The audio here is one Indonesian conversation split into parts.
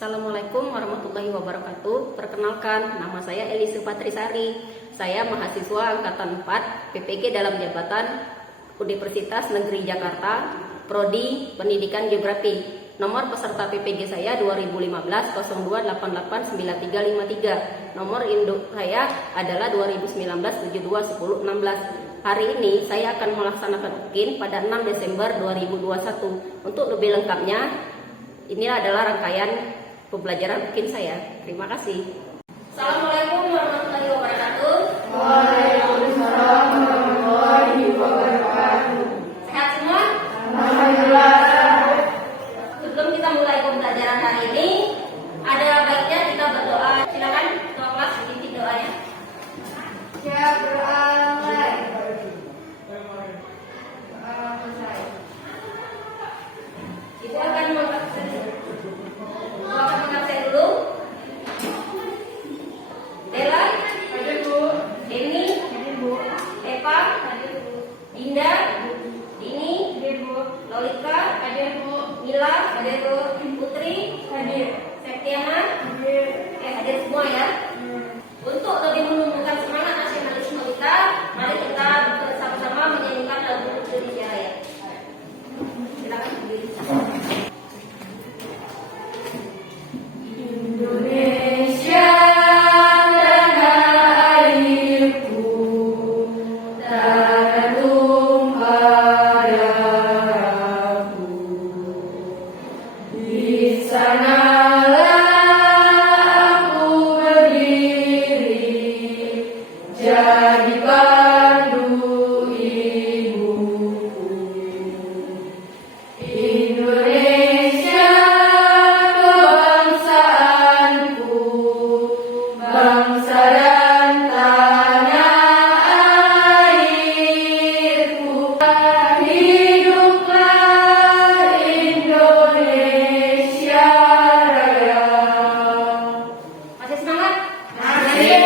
Assalamualaikum warahmatullahi wabarakatuh. Perkenalkan, nama saya Elise Patrisari. Saya mahasiswa angkatan 4 PPG dalam jabatan Universitas Negeri Jakarta, Prodi Pendidikan Geografi. Nomor peserta PPG saya 2015 02889353. Nomor induk saya adalah 2019 721016. Hari ini saya akan melaksanakan UKIN pada 6 Desember 2021. Untuk lebih lengkapnya, ini adalah rangkaian pembelajaran UKIN saya. Terima kasih. Assalamualaikum warahmatullahi wabarakatuh. Waalaikumsalam warahmatullahi wabarakatuh. Sehat semua? Alhamdulillah. Sebelum kita mulai pembelajaran hari ini, ada baiknya kita berdoa. Silakan ketua kelas dipimpin doanya. Ya beramai. Ibu akan mengabsen dulu. Dela, Hadir Bu. Deni, Hadir Bu. Eva, Hadir Bu. Dinda, Dini, Hadir Bu. Lolita, Hadir Bu. Mila, hadir Bu. Putri, Hadir. Septiana, Hadir. hadir semua ya. Untuk lebih menumbuhkan semangat nasionalisme kita, mari kita bersama-sama menyanyikan lagu Indonesia Raya. Silakan berdiri. Indonesia tanah airku, tanah tumpah darahku. Di sanalah aku berdiri, jadi pandu ibuku. Indonesia kebangsaanku, bangsa dan tanah airku. Hiduplah Indonesia Raya. Masih semangat? Masih.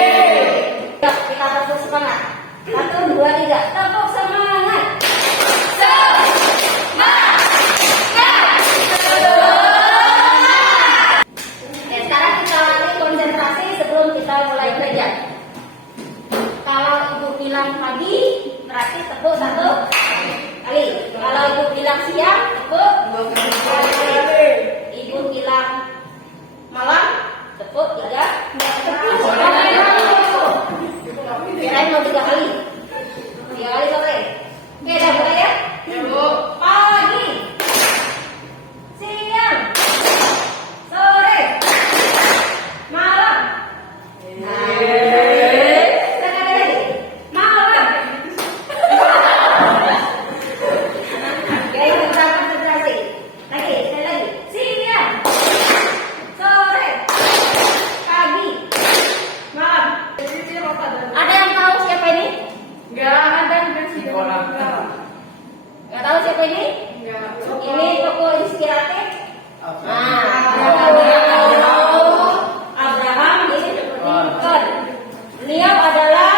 Kita tepuk semangat. 1, 2, 3. Tepuk semangat. Oke, sekarang kita lagi konsentrasi sebelum kita mulai kerja. Kalau ibu bilang pagi, berarti tepuk 1 kali. Kalau ibu bilang siang, tepuk 2 kali. Ibu bilang malam, tepuk 3 kali. Kirain mau 3 kali. 3 kali sore. Oke, udah mulai ya? Ya Bu. Pagi, siang, sore, malam. Sekali lagi. Malam. Ya, itu kita konsentrasi. Lagi, sekali lagi. Siang, sore, pagi, malam. Ada yang tahu siapa ini? Enggak ada versi orang. Nggak tahu siapa ini? Enggak. Ini tokoh inspiratif. Abraham Lincoln. Beliau adalah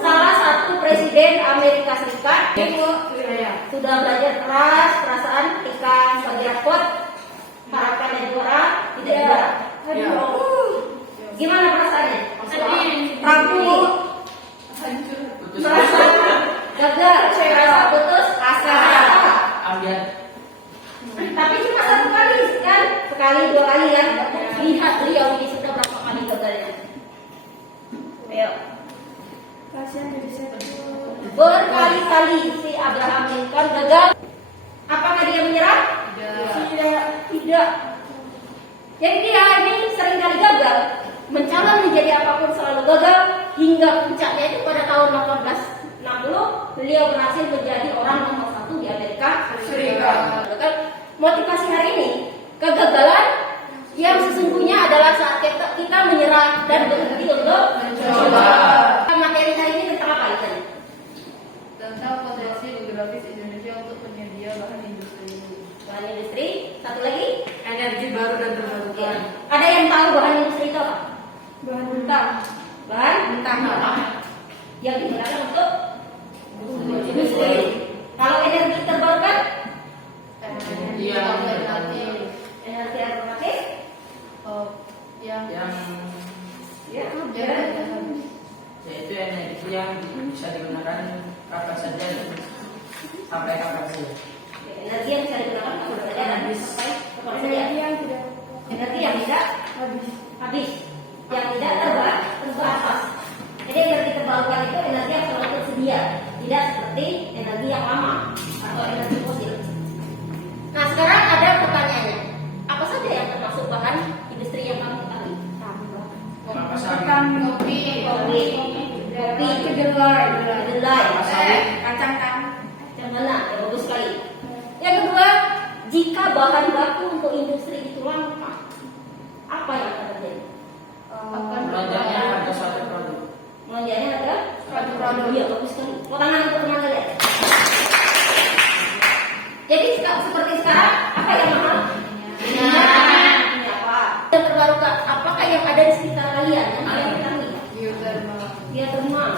salah satu presiden Amerika Serikat. Sudah belajar keras, perasaan ketika sebagai rapot, harapan dan juara, tidak juara. Gimana perasaannya? Rapuh, merasa gagal, merasa putus asa. Tapi cuma 1 kali kan? Sekali 2 kali kan? Lihat beliau ini sudah berapa kali gagalnya. Ayo. Berkali-kali si Abraham Lincoln gagal. Apakah dia menyerah? Tidak. Jadi dia ini sering kali gagal. Mencalon menjadi apapun selalu gagal. Hingga puncaknya itu pada tahun 1860 beliau berhasil menjadi orang nomor 1 di Amerika Serikat. motivasi hari ini, kegagalan yang sesungguhnya adalah saat kita menyerah dan berhenti untuk mencoba. Materi hari ini tentang apa itu? Tentang potensi geografis Indonesia untuk penyedia bahan industri. Bahan industri. Satu lagi, Energi baru dan terbarukan. ada yang tahu bahan industri itu apa? Bahan mentah. Bahan mentah yang digunakan untuk industri. Kalau energi terbarukan, energi alternatif, Yang yaitu energi yang bisa digunakan kapan saja sampai kapan saja. energi yang bisa digunakan kapan saja dan sampai kapan saja. Energi yang tidak habis, yang tidak terbatas. Jadi energi terbarukan itu energi yang selalu tersedia, tidak seperti energi yang lama atau energi fosil. Nah, sekarang ada pertanyaannya, apa saja yang termasuk bahan industri yang kamu ketahui? Kelapa sawit, kopi, kedelai, kacang mana? Ya, bagus sekali. Yang kedua, jika bahan baku untuk industri itu langka, apa yang akan terjadi? melonjaknya harga suatu produk. Melonjaknya ada Suatu produk. Iya, bagus sekali. Mau tangan untuk teman lihat. Jadi seperti sekarang, apa yang mahal? Minyak. Apa? Yang terbarukan, apakah yang ada di sekitar kalian yang kalian ketahui? Geothermal,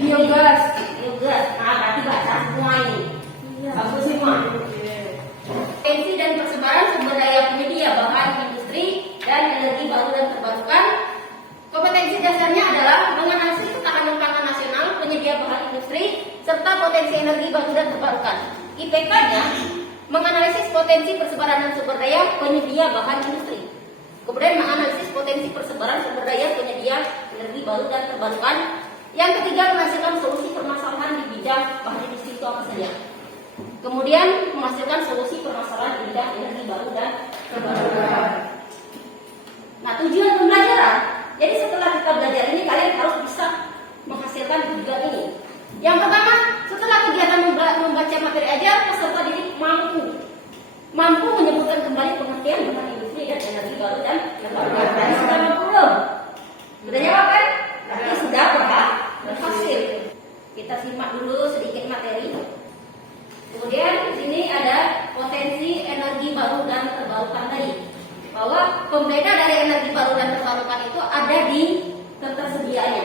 biogas. biogas. Nah, berarti baca semua ini. Bagus semua. Potensi dan persebaran sumber daya penyedia bahan industri dan energi baru dan terbarukan. Kompetensi dasarnya adalah menganalisis ketahanan pangan nasional, penyedia bahan industri, serta potensi energi baru dan terbarukan. IPK-nya menganalisis potensi persebaran dan sumber daya penyedia bahan industri. Kemudian menganalisis potensi persebaran sumber daya penyedia energi baru dan terbarukan. Yang ketiga, menghasilkan solusi permasalahan di bidang bahan industri itu apa saja. Kemudian menghasilkan solusi permasalahan di bidang energi baru dan terbarukan. Nah, tujuan pembelajaran. Jadi setelah kita belajar ini, kalian harus bisa menghasilkan tiga ini. Yang pertama, setelah kegiatan membaca materi ajar, peserta didik mampu menyebutkan kembali pengertian bahan industri dan energi baru dan terbarukan. Tadi sudah mampu belum? Sudah jawab kan? Berarti sudah berhasil. Kita simak dulu sedikit materi. Kemudian di sini ada potensi energi baru dan terbarukan tadi. Bahwa pembeda dari energi baru dan terbarukan itu ada di ketersediaannya.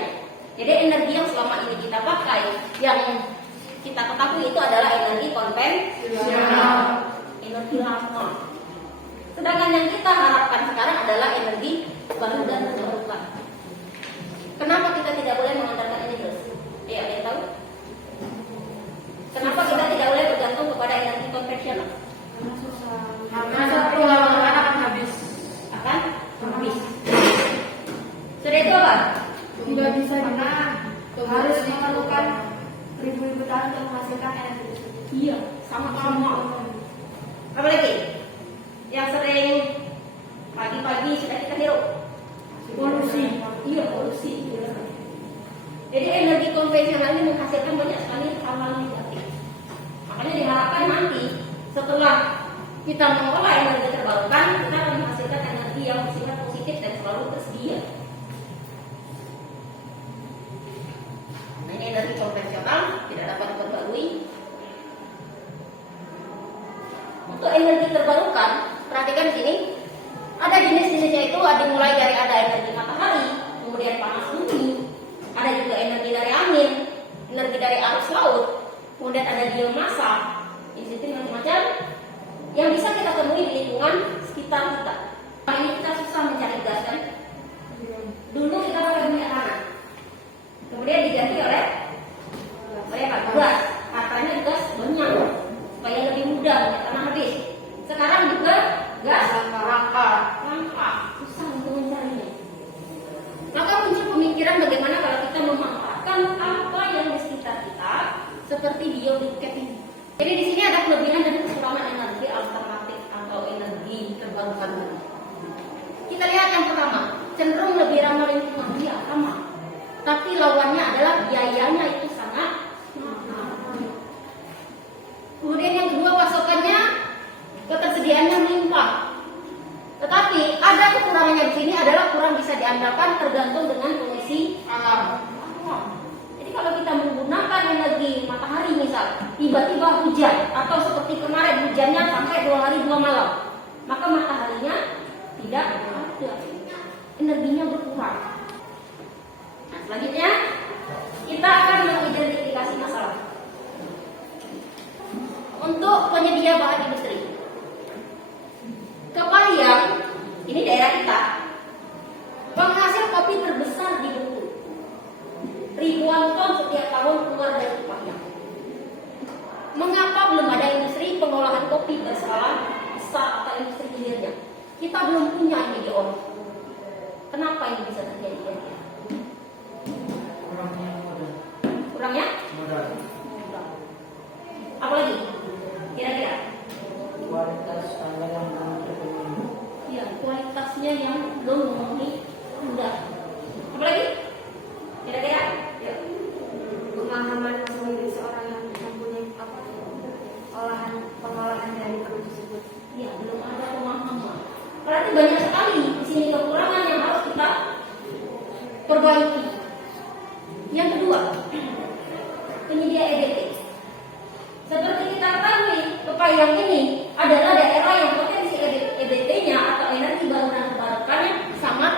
Jadi energi yang selama ini kita pakai, yang kita ketahui itu adalah energi konvensional, energi lama. Sedangkan yang kita harapkan sekarang adalah energi baru dan terbarukan. Kenapa kita tidak boleh mengandalkan ini terus? Ya, ada yang tahu? Kenapa kita tidak boleh bergantung kepada energi konvensional? Karena pengeluaran akan habis. Akan habis. Sudah itu apa? Tidak bisa harus memerlukan ribu-ribu tahun untuk menghasilkan energi. Iya, sama-sama. Apa lagi? Yang sering pagi-pagi sudah kita hirup. Polusi. Iya, polusi. Jadi energi konvensional ini menghasilkan banyak sekali hal-hal negatif. Makanya diharapkan nanti setelah kita mengolah energi terbarukan, kita akan menghasilkan energi yang bersifat positif dan selalu tersedia. Nah, ini energi konvensional tidak dapat diperbarui. Untuk energi terbarukan, perhatikan di sini. Ada jenis-jenisnya itu, ada mulai dari ada energi matahari, kemudian panas bumi, ada juga energi dari angin, energi dari arus laut, kemudian ada biomasa, di situ macam-macam yang bisa kita temui di lingkungan sekitar kita. Nah, ini kita susah mencari gas kan? Dulu kita pakai minyak tanah, kemudian diganti oleh gas. Katanya gas banyak supaya lebih mudah minyak tanah habis. Sekarang juga gas langka, susah untuk mencarinya. Maka muncul pemikiran bagaimana kalau kita memanfaatkan apa yang di sekitar kita, seperti biobikep ini. Jadi di sini ada kelebihan dan kekurangan energi alternatif atau energi terbarukan. Kita lihat yang pertama, cenderung lebih ramah lingkungan, dia ramah. Tapi lawannya adalah biayanya itu sangat mahal. Kemudian yang kedua, pasokannya diandalkan tergantung dengan kondisi Alam. alam. Jadi kalau kita menggunakan energi matahari misal, tiba-tiba hujan atau seperti kemarin hujannya sampai 2 hari 2 malam, maka mataharinya tidak ada, energinya berkurang. Nah, selanjutnya kita akan mengidentifikasi masalah. Untuk penyedia bahan industri, Kepahiyang ini daerah kita, penghasil kopi terbesar di Bengkulu. Ribuan ton setiap tahun keluar dari Kepahiyang. Mengapa belum ada industri pengolahan kopi berskala besar atau industri hilirnya? Kita belum punya ini di Oro. Kenapa ini bisa terjadi? Kurangnya modal. Kurangnya? Modal. Apa lagi? Kira-kira? Kualitas standar yang belum terpenuhi. Ya, kualitasnya yang belum memenuhi standar. Apa lagi? Kira-kira? Ya. Pemahaman sebagai seorang yang mempunyai pengolahan dari produk tersebut. Ya, belum ada pemahaman. Berarti banyak sekali di sini kekurangan yang harus kita perbaiki. Yang kedua, penyedia EBT. Seperti kita ketahui, Kepahiyang ini adalah daerah yang potensi EBT-nya atau energi baru dan terbarukannya sangat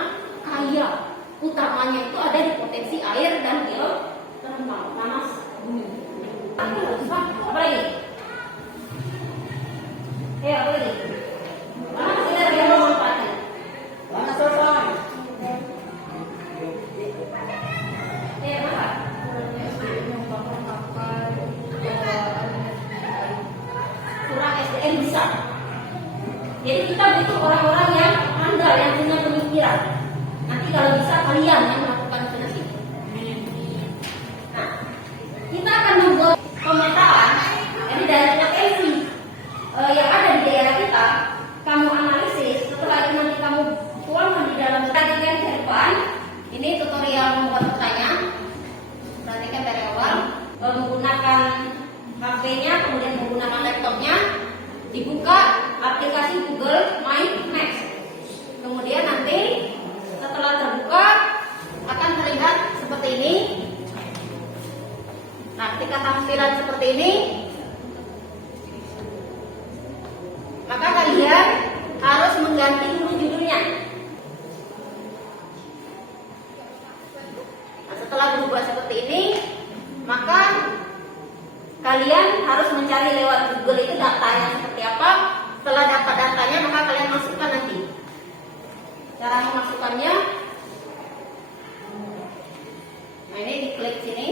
kaya. Utamanya itu ada di potensi air dan geothermal, panas bumi. Apa lagi? Apa lagi? Mana masih ada yang mau manfaatkan? Mana selesai? Apa? Kurang SDM besar. Jadi kita butuh orang-orang yang handal, yang punya pemikiran. Nanti kalau bisa kalian yang melakukan itu. Nah, kita akan membuat pemetaan jadi dari potensi yang ada di daerah kita. Kamu analisis, setelah itu nanti kamu tuangkan di dalam strategi ke depan. Ini tutorial membuat petanya. Perhatikan dari awal, menggunakan HP-nya, kemudian menggunakan laptopnya, dibuka aplikasi Google My Maps. Kemudian nanti setelah terbuka akan terlihat seperti ini. Nah, ketika tampilan seperti ini, maka kalian harus mengganti dulu judulnya. Nah, setelah berubah seperti ini, maka kalian harus mencari lewat Google itu datanya seperti apa. Setelah data-datanya, maka kalian masukkan nanti. Cara memasukkannya, nah ini diklik sini.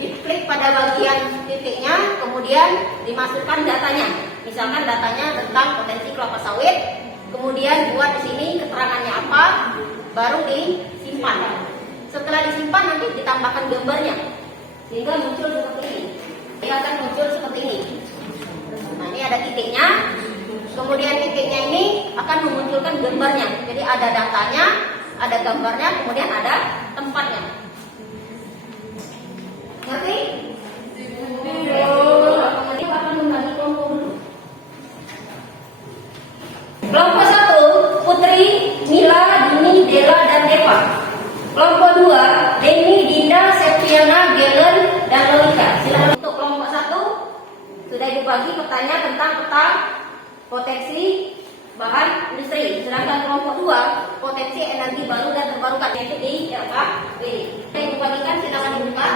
Diklik pada bagian titiknya, kemudian dimasukkan datanya. Misalkan datanya tentang potensi kelapa sawit, kemudian buat di sini keterangannya apa, baru disimpan. Setelah disimpan nanti ditambahkan gambarnya, sehingga muncul seperti ini. Dia akan muncul seperti ini. Nah, ini ada titiknya, kemudian titiknya ini akan memunculkan gambarnya. Jadi ada datanya, ada gambarnya, kemudian ada tempatnya. Ngerti? Ini akan membagi kelompok dulu. Kelompok 1, Putri, Mila, Dini, Dela, dan Deva. Kelompok 2, Deni, Dinda, Septiana, Gelen, dan Lolita. Silakan. Untuk kelompok 1 sudah dibagi petanya tentang peta potensi bahan industri. Sedangkan kelompok 2 potensi energi baru dan terbarukan, yaitu di LKB. Saya dibagikan, silakan dibuka.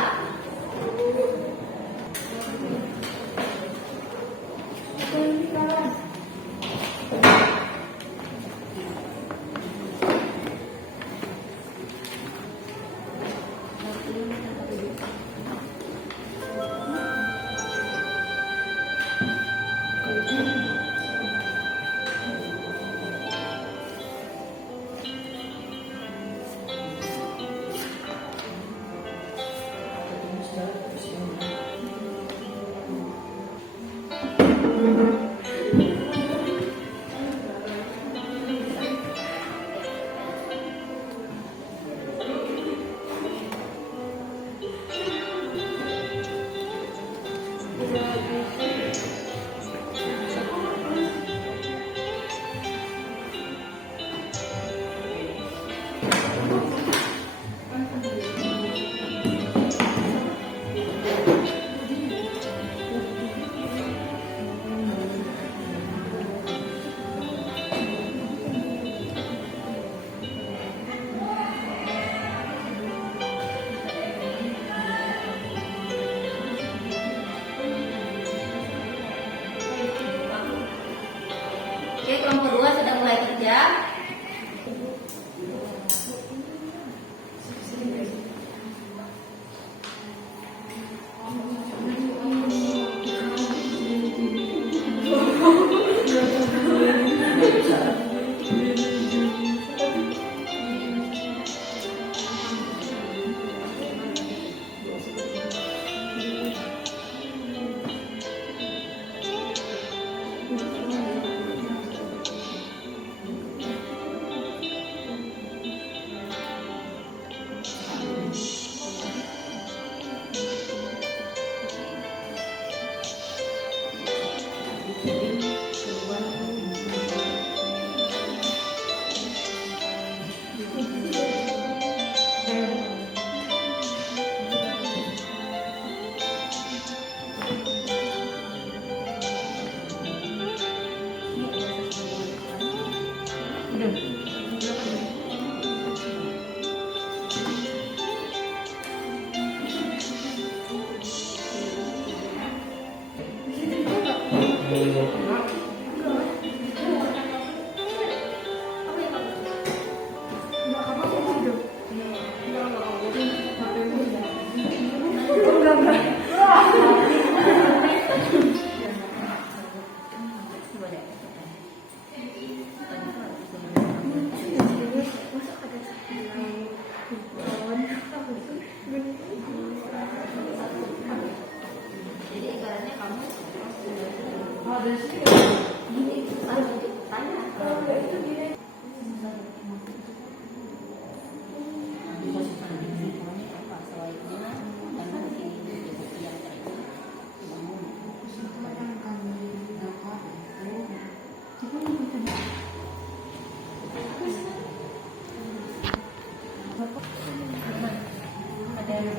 Cuma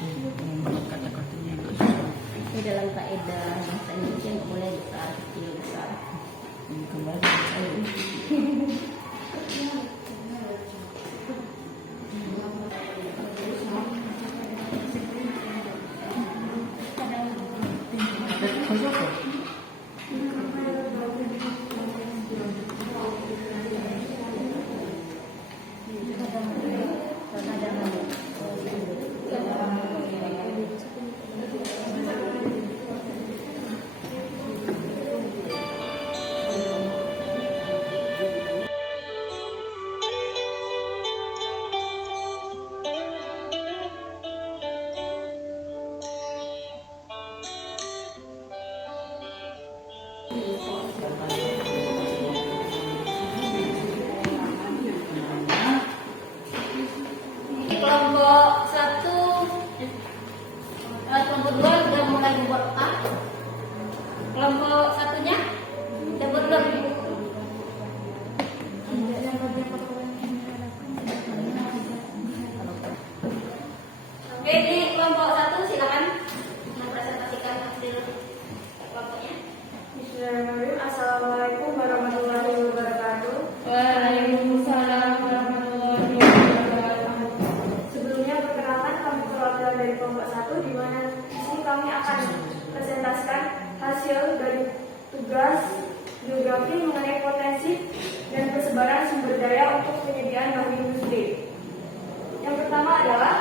itu membuat kata-katanya agak susah. Ini dalam kaidah bahasa Indonesia nggak boleh besar kecil besar. Ini kembali ke saya. Kelompok 1, kelompok 2 sudah mulai membuat A. Kelompok satunya sudah belum. Oke, ini kelompok 1 silakan mempresentasikan hasil kelompoknya. Bismillahirrahmanirrahim. Assalamualaikum warahmatullahi wabarakatuh. Waalaikumsalam warahmatullahi wabarakatuh. Sebelumnya perkenalkan, kami perwakilan dari kelompok 1, di mana di sini kami akan presentasikan hasil dari tugas geografi mengenai potensi dan persebaran sumber daya untuk penyediaan bahan industri. Yang pertama adalah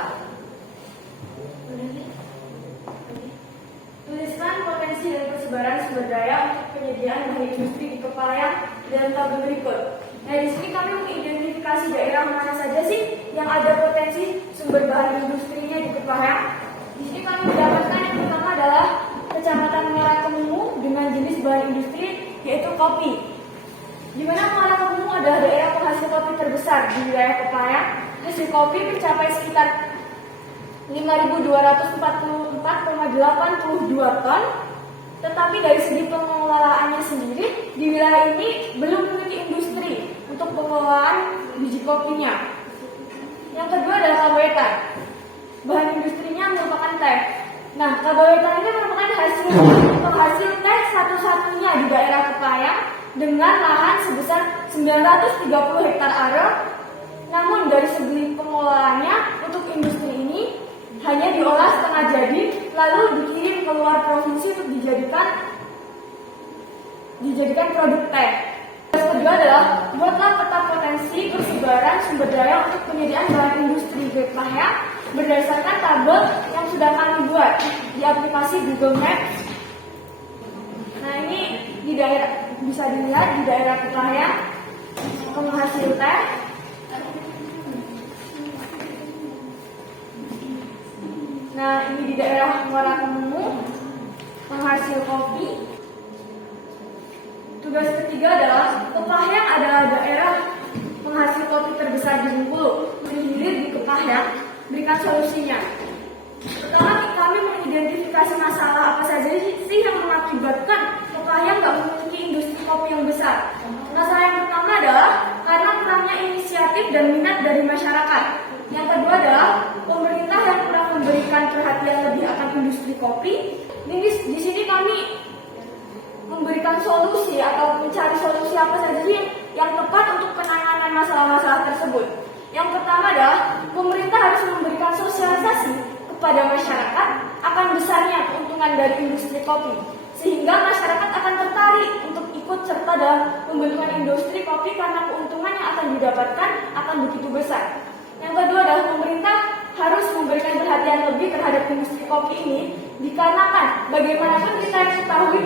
tuliskan potensi dan persebaran sumber daya untuk penyediaan bahan industri di Kepahyang dalam tabel berikut. Nah, di sini kami mengidentifikasi daerah mana saja sih yang ada potensi sumber bahan industrinya di Kepahyang. Di sini kami mendapatkan yang pertama adalah Kecamatan Muara Kemumu dengan jenis bahan industri yaitu kopi. Di mana Muara Kemumu adalah daerah penghasil kopi terbesar di wilayah Kepahyang. Hasil kopi mencapai sekitar 5.244,82 ton. Tetapi dari segi pengelolaannya sendiri, di wilayah ini belum memiliki industri untuk pengelolaan biji kopinya. Yang kedua adalah Kabawetan. Bahan industrinya merupakan teh. Nah, Kabawetan ini merupakan penghasil teh satu-satunya di daerah Kepahyang dengan lahan sebesar 930 hektar area. Namun dari segi pengelolaannya untuk industri ini hanya diolah setengah jadi lalu dikirim ke luar provinsi untuk dijadikan produk teh. Yang kedua adalah buatlah peta potensi persebaran sumber daya untuk penyediaan bahan industri di Kepahyang berdasarkan tabel yang sudah kami buat di aplikasi Google Maps. Nah, ini di daerah bisa dilihat di daerah Kepahyang penghasil teh. Nah, ini di daerah Muara Kemumu penghasil kopi. Tugas ketiga adalah Kepahyang adalah daerah penghasil kopi terbesar di Bengkulu. Berhilir di Kepahyang, berikan solusinya. Pertama, kami mengidentifikasi masalah apa saja sih yang mengakibatkan Kepahyang nggak memiliki industri kopi yang besar. Masalah yang pertama adalah karena kurangnya inisiatif dan minat dari masyarakat. Yang kedua adalah pemerintah yang kurang memberikan perhatian lebih akan industri kopi. Di sini kami memberikan solusi atau mencari solusi apa saja sih yang tepat untuk penanganan masalah-masalah tersebut. Yang pertama adalah pemerintah harus memberikan sosialisasi kepada masyarakat akan besarnya keuntungan dari industri kopi, sehingga masyarakat akan tertarik untuk ikut serta dalam pembentukan industri kopi karena keuntungan yang akan didapatkan akan begitu besar. Yang kedua adalah pemerintah harus memberikan perhatian lebih terhadap industri kopi ini dikarenakan bagaimanapun kita ketahui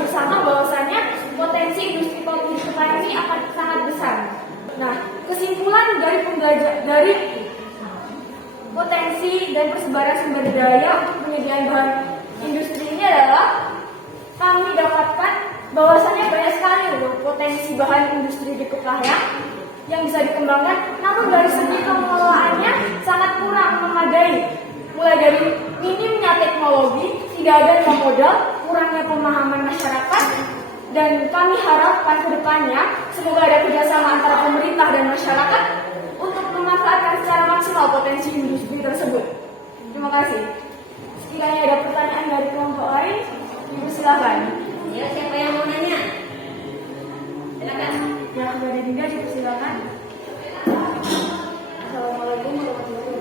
bersama bahwasannya potensi industri kopi di Kepahyang ini akan sangat besar. Nah, kesimpulan dari potensi dan persebaran sumber daya untuk penyediaan bahan industri ini adalah kami dapatkan bahwasannya banyak sekali loh potensi bahan industri di Kepahyang yang bisa dikembangkan, namun dari segi pengelolaannya sangat kurang memadai. Mulai dari minimnya teknologi, tidak adanya modal, kurangnya pemahaman masyarakat, Dan kami harapkan ke depannya semoga ada kerjasama antara pemerintah dan masyarakat untuk memanfaatkan secara maksimal potensi industri tersebut. Terima kasih. Sekiranya ada pertanyaan dari kelompok lain, Ibu silakan. Ya, siapa yang mau nanya? Silakan. Yang dari Dinda dipersilakan. Assalamualaikum warahmatullahi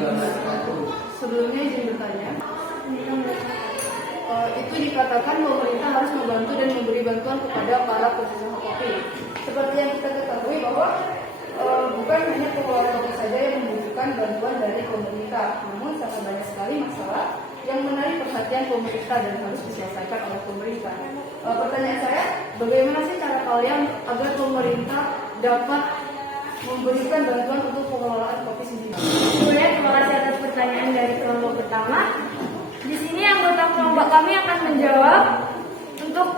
wabarakatuh. Sebelumnya izin bertanya. Itu dikatakan pemerintah harus membantu dan memberi bantuan kepada para pengusaha kopi. Seperti yang kita ketahui bahwa bukan hanya pengelola kopi saja yang membutuhkan bantuan dari pemerintah, namun sangat banyak sekali masalah yang menarik perhatian pemerintah dan harus diselesaikan oleh pemerintah. Pertanyaan saya, bagaimana sih cara kalian agar pemerintah dapat memberikan bantuan untuk pengelolaan kopi sendiri? Kemudian terima kasih atas pertanyaan dari kelompok pertama. Di sini anggota kelompok kami akan menjawab untuk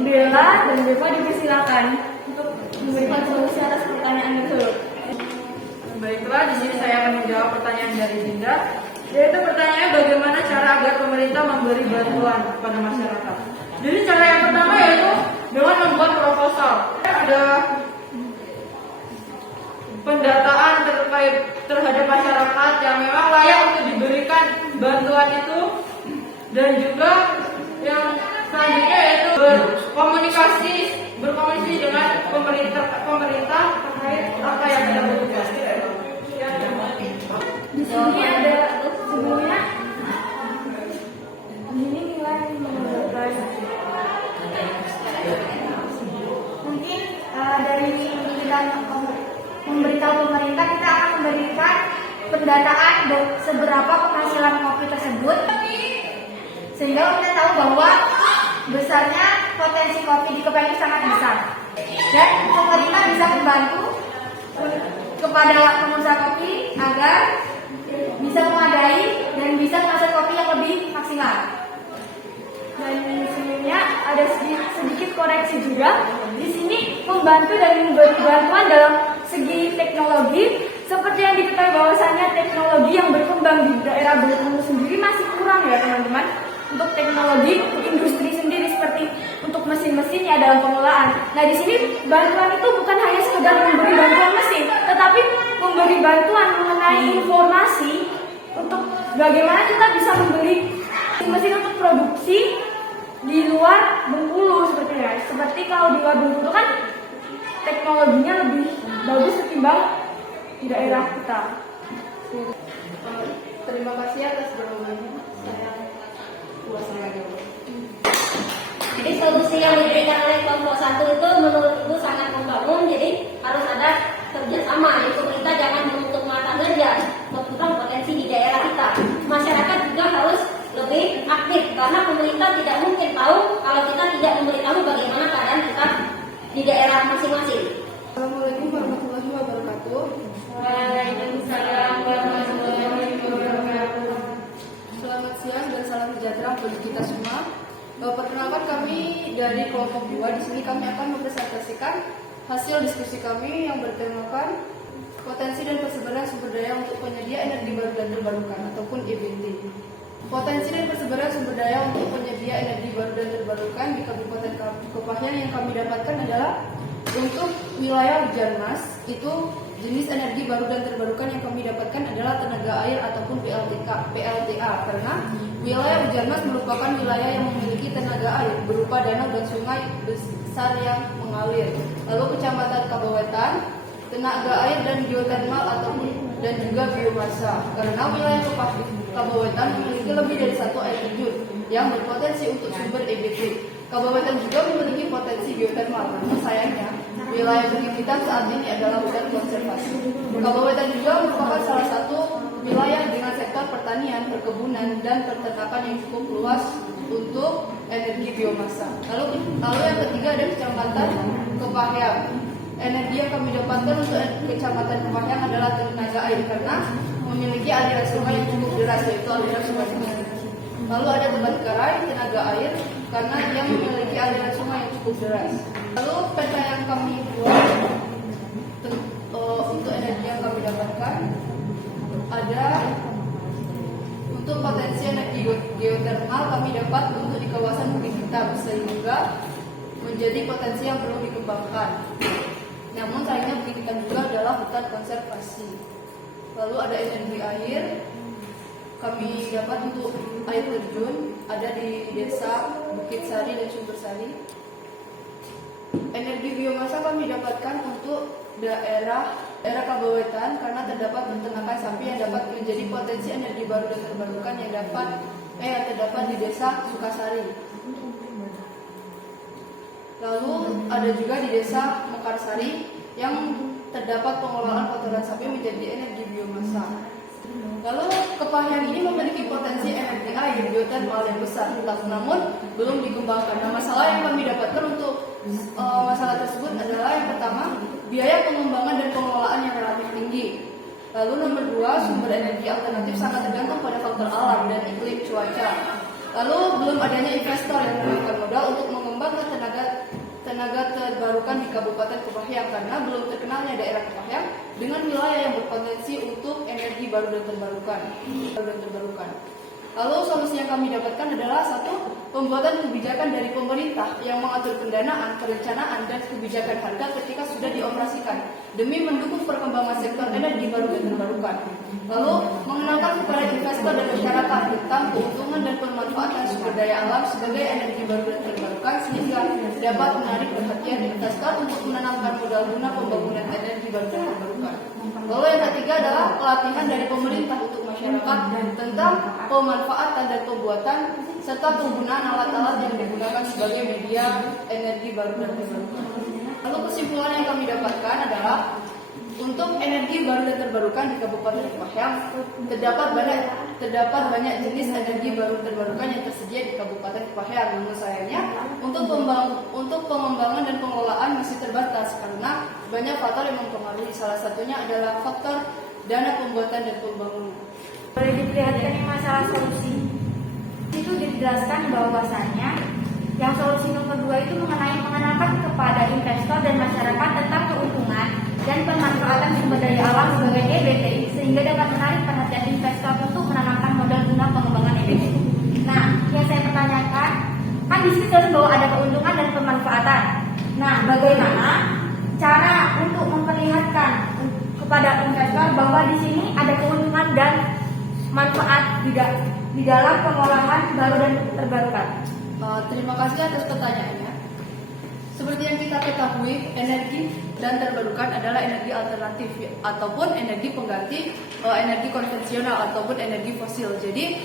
Bella dan Beva dipersilakan untuk memberikan solusi atas pertanyaan tersebut. Baiklah, di sini saya akan menjawab pertanyaan dari Dinda, yaitu pertanyaannya bagaimana cara agar pemerintah memberi bantuan kepada masyarakat. Jadi cara yang pertama yaitu dengan membuat proposal. Ada pendataan terhadap masyarakat yang memang layak untuk diberikan bantuan itu, dan juga yang selanjutnya yaitu berkomunikasi dengan pemerintah terkait apa yang kita butuhkan. Di sini ada sebelumnya ini nilai mengenai mungkin dari kita memberitahu pemerintah, kita akan memberikan pendataan dan seberapa penghasilan kopi tersebut sehingga kita tahu bahwa besarnya potensi kopi di Kepangi sangat besar, dan pemerintah bisa membantu kepada pengusaha kopi agar bisa memadai dan bisa menghasilkan kopi yang lebih maksimal. Dan sebelumnya ada sedikit koreksi juga. Di sini membantu dan memberi bantuan dalam segi teknologi, seperti yang diketahui bahwasannya teknologi yang berkembang di daerah Bengkulu sendiri masih kurang ya teman-teman. Untuk teknologi industri sendiri seperti untuk mesin-mesinnya dalam pengelolaan. Nah di sini bantuan itu bukan hanya sekedar memberi bantuan mesin, tetapi memberi bantuan mengenai informasi untuk bagaimana kita bisa membeli mesin untuk produksi di luar Bengkulu sepertinya. Seperti kalau di luar Bengkulu kan teknologinya lebih bagus ketimbang di daerah kita. Terima kasih atas jawabannya. Jadi solusi yang diberikan oleh kelompok satu itu menurut Ibu sangat membangun. Jadi harus ada kerjasama. Jadi pemerintah jangan menutup mata saja tentang potensi di daerah kita. Masyarakat juga harus lebih aktif karena pemerintah tidak mungkin tahu kalau kita tidak memberitahu bagaimana keadaan kita di daerah masing-masing. Assalamualaikum warahmatullahi wabarakatuh. Waalaikumsalam warahmatullahi wabarakatuh. Selamat siang dan salam sejahtera bagi kita semua. Perkenalkan kami dari kelompok 2. Di sini kami akan mempresentasikan hasil diskusi kami yang bertemakan potensi dan persebaran sumber daya untuk penyedia energi baru dan terbarukan ataupun EBT. Potensi dan persebaran sumber daya untuk penyedia energi baru dan terbarukan di Kabupaten Kepahyang yang kami dapatkan adalah untuk wilayah Hujanmas, itu jenis energi baru dan terbarukan yang kami dapatkan adalah tenaga air ataupun PLTA, karena wilayah Hujanmas merupakan wilayah yang memiliki tenaga air berupa danau dan sungai besar yang mengalir. Lalu Kecamatan Kabawetan, tenaga air dan geotermal ataupun dan juga biomasa, karena wilayah Kabawetan memiliki lebih dari satu air terjun yang berpotensi untuk sumber EBT. Kabupaten juga memiliki potensi geotermal, namun sayangnya wilayah perbukitan saat ini adalah hutan konservasi. Kabupaten juga merupakan salah satu wilayah dengan sektor pertanian, perkebunan, dan peternakan yang cukup luas untuk energi biomasa. Lalu yang ketiga ada Kecamatan Kepahyang. Energi yang kami dapatkan untuk Kecamatan Kepahyang adalah tenaga air karena memiliki aliran sungai yang cukup deras, yaitu aliran sungai Cimandiri. Lalu ada Tebatkarai, tenaga air karena yang memiliki aliran sungai yang cukup deras. Lalu peta yang kami buat untuk energi yang kami dapatkan ada untuk Untuk potensi energi geotermal kami dapat untuk di kawasan Bukit Hitam sehingga menjadi potensi yang perlu dikembangkan. Namun sayangnya Bukit Hitam juga adalah hutan konservasi. Lalu ada energi air. Kami dapat untuk air terjun ada di desa Bukit Sari dan Sumber Sari. Energi biomasa kami dapatkan untuk daerah Kabupaten karena terdapat peternakan sapi yang dapat menjadi potensi energi baru dan terbarukan yang terdapat di desa Sukasari. Lalu ada juga di desa Mekarsari yang terdapat pengolahan kotoran sapi menjadi energi biomasa. Lalu Kepahyang ini memiliki potensi energi air geotermal yang besar, namun belum dikembangkan. Nah, masalah yang kami dapatkan untuk masalah tersebut adalah yang pertama, biaya pengembangan dan pengelolaan yang relatif tinggi. Lalu nomor 2, sumber energi alternatif sangat tergantung pada faktor alam dan iklim cuaca. Lalu belum adanya investor yang memberikan modal untuk mengembangkan tenaga terbarukan di Kabupaten Kepahyang karena belum terkenalnya daerah Kepahyang dengan wilayah yang berpotensi untuk energi baru dan terbarukan. Lalu solusi yang kami dapatkan adalah satu, pembuatan kebijakan dari pemerintah yang mengatur pendanaan, perencanaan, dan kebijakan harga ketika sudah dioperasikan demi mendukung perkembangan sektor energi baru dan terbarukan. Lalu mengenalkan kepada investor dan masyarakat tentang keuntungan dan pemanfaatan sumber daya alam sebagai energi baru dan terbarukan sehingga dapat menarik perhatian investor untuk menanamkan modal guna pembangunan energi baru dan terbarukan. Lalu yang ketiga adalah pelatihan dari pemerintah untuk masyarakat tentang pemanfaatan dan pembuatan serta penggunaan alat-alat yang digunakan sebagai media energi baru dan terbarukan. Lalu kesimpulan yang kami dapatkan adalah untuk energi baru dan terbarukan di Kabupaten Kepahyang terdapat banyak jenis energi baru dan terbarukan yang tersedia di Kabupaten Kepahyang. Namun sayangnya untuk pengembangan dan pengelolaan masih terbatas karena banyak faktor yang mempengaruhi. Salah satunya adalah faktor dana pembuatan dan pembangunan. Boleh diperlihatkan yang masalah solusi. Itu dijelaskan bahwasanya yang solusi nomor 2 itu mengenalkan kepada investor dan masyarakat tentang keuntungan dan pemanfaatan sumber daya alam sebagai EBT sehingga dapat menarik perhatian investor untuk menanamkan modal guna pengembangan EBT. Nah, yang saya pertanyakan, kan di sini jelas bahwa ada keuntungan dan pemanfaatan. Nah, bagaimana cara untuk memperlihatkan kepada investor bahwa di sini ada keuntungan dan manfaat di dalam pengolahan baru dan terbarukan? Terima kasih atas pertanyaannya. Seperti yang kita ketahui, energi dan terbarukan adalah energi alternatif ataupun energi pengganti energi konvensional ataupun energi fosil. Jadi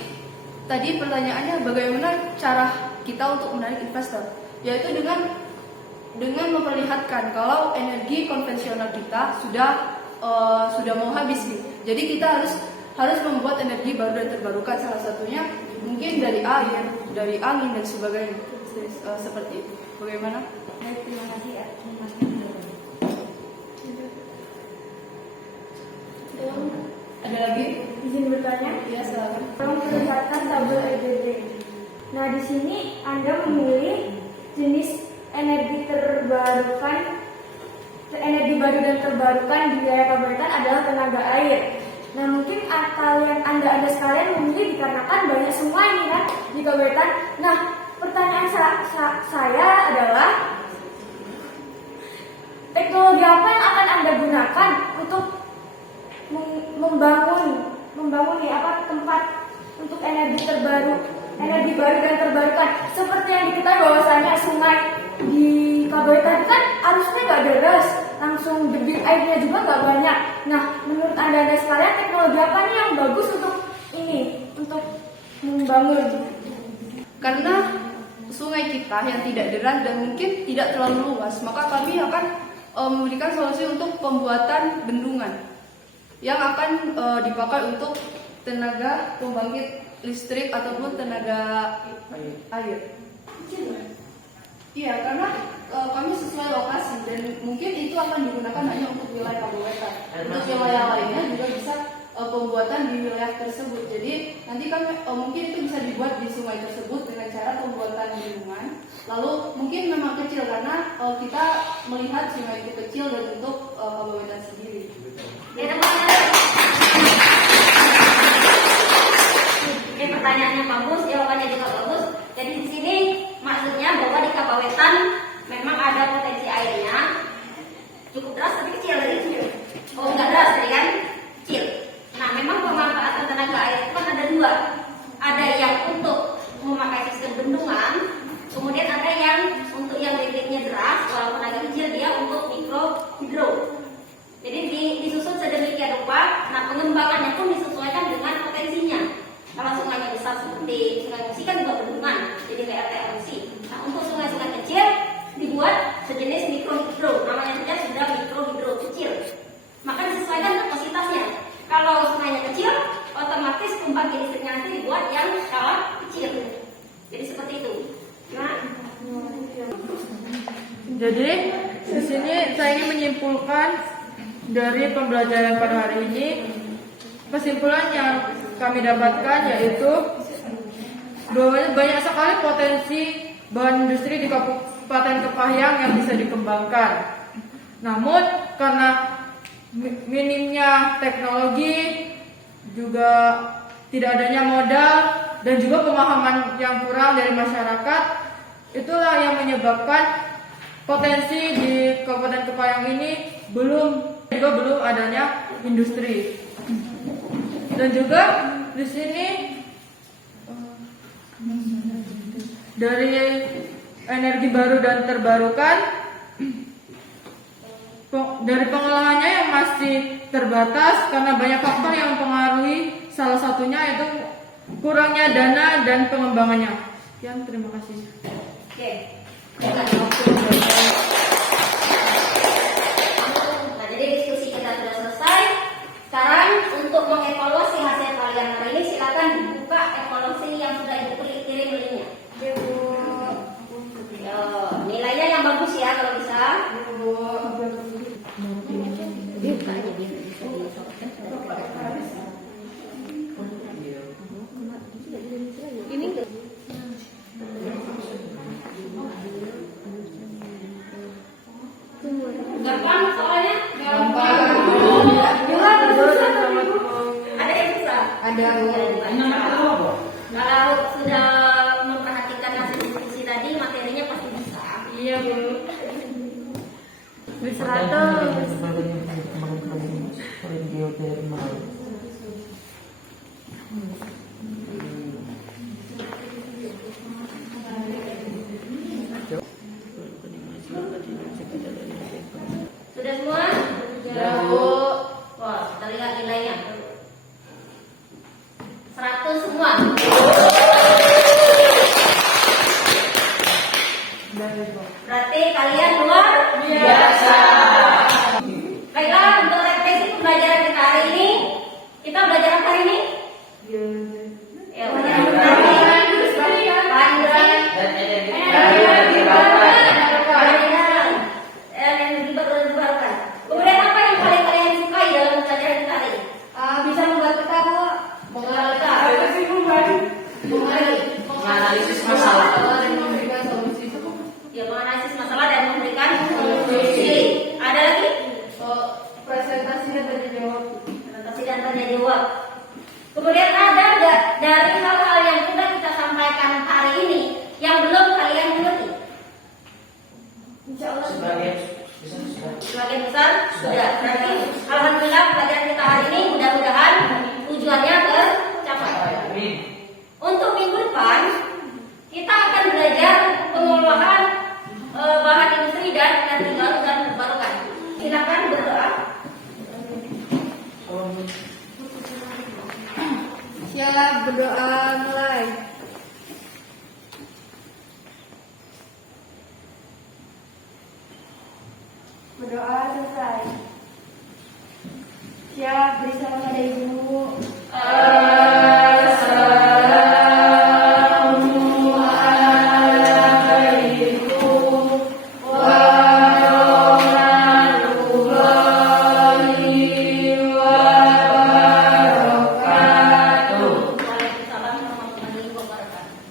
tadi pertanyaannya bagaimana cara kita untuk menarik investor? Yaitu dengan memperlihatkan kalau energi konvensional kita sudah mau habis nih. Jadi kita harus membuat energi baru dan terbarukan, salah satunya mungkin dari air, dari angin dan sebagainya. Seperti itu. Bagaimana? Baik, terima kasih ya. Ada lagi? Izin bertanya? Ya, silakan. Tolong perlihatkan tabel EBT. Nah, di sini Anda memilih jenis energi terbarukan, energi baru dan terbarukan di wilayah kabupaten adalah tenaga air. Nah, mungkin kalian Anda sekalian memilih dikarenakan banyak semua ini kan di kabupaten. Nah, pertanyaan saya adalah teknologi apa yang akan Anda gunakan untuk membangun tempat untuk energi baru dan terbarukan, seperti yang diketahui bahwasanya sungai di kabupaten kan arusnya nggak deras, langsung debit airnya juga nggak banyak. Nah, menurut anda sekalian teknologi apa nih yang bagus untuk membangun? Karena sungai kita yang tidak deras dan mungkin tidak terlalu luas, maka kami akan memberikan solusi untuk pembuatan bendungan yang akan dipakai untuk tenaga pembangkit listrik ataupun tenaga air. Iya, karena kami sesuai lokasi dan mungkin itu akan digunakan hanya untuk wilayah kabupaten. Untuk wilayah lainnya juga bisa pembuatan di wilayah tersebut. Jadi nanti kami mungkin itu bisa dibuat di sungai tersebut dengan cara pembuatan bendungan. Lalu mungkin memang kecil karena kita melihat sungai itu kecil dan untuk kabupaten sendiri. Ya, teman-teman. pertanyaannya bagus, jawabannya juga bagus. Jadi di sini maksudnya bahwa di Kabawetan memang ada potensi airnya cukup deras tapi kecil tadi. Oh enggak deras tadi kan? Kecil. Nah memang pemanfaatan tenaga air itu kan ada dua. Ada yang untuk memakai sistem bendungan, kemudian ada yang untuk yang debitnya deras, walaupun agak kecil dia untuk mikro hidro. Jadi disusun sedemikian rupa. Nah pengembangannya pun disesuaikan dengan potensinya. Kalau sungainya besar seperti Sungai Musi kan juga bendungan, jadi kayak RT Musi. Nah untuk sungai-sungai kecil dibuat sejenis mikrohidro, namanya saja sudah mikrohidro kecil. Maka disesuaikan kapasitasnya. Kalau sungainya kecil, otomatis pembangkit listriknya nanti dibuat yang skala kecil. Jadi seperti itu. Gimana? Jadi di sini saya ingin menyimpulkan dari pembelajaran pada hari ini, kesimpulan yang kami dapatkan yaitu banyak sekali potensi bahan industri di Kabupaten Kepahyang yang bisa dikembangkan. Namun karena minimnya teknologi, juga tidak adanya modal dan juga pemahaman yang kurang dari masyarakat, itulah yang menyebabkan potensi di Kabupaten Kepahyang ini belum adanya industri. Dan juga di sini dari energi baru dan terbarukan, dari pengolahannya yang masih terbatas karena banyak faktor yang mempengaruhi, salah satunya yaitu kurangnya dana dan pengembangannya. Sekian, terima kasih. Oke. Nah, jadi diskusi kita sudah selesai. Sekarang untuk mengevaluasi hasil kalian hari ini, silakan dibuka evaluasi yang sudah ibu kirim linknya. Nilainya yang bagus ya kalau bisa. Gampang soalnya? Gampang. Ada yang susah? Ada. Kalau sudah memperhatikan hasil diskusi tadi, materinya pasti bisa. Iya, Bu. Bisa. Sudah semua? Sudah, Bu. Wah, kita lihat nilainya. 100 semua. Berarti kalian luar biasa. Baiklah, untuk refleksi pembelajaran kita hari ini, kita belajar apa hari ini? Ya, belajar bahan industri, Dan energi terbarukan. Kemudian apa yang paling kalian sukai dalam pembelajaran kita hari ini? Bisa membantu kamu menganalisis masalah. memberikan solusi. Ya, menganalisis masalah dan memberikan solusi. Ada lagi? Presentasi dan tanya jawab. Presentasi dan tanya jawab. Kemudian ada dari hal-hal yang sudah kita sampaikan hari ini yang belum kalian mengerti? Insya Allah. Sebagian besar sudah. Berarti alhamdulillah pelajaran kita hari ini mudah-mudahan tujuannya tercapai. Amin. Untuk minggu depan kita akan belajar pengolahan bahan industri dan energi baru dan terbarukan. Silakan berdoa. Siap, berdoa mulai. Berdoa selesai. Siap, beri salam pada ibu. Waalaikumsalam warahmatullahi wabarakatuh.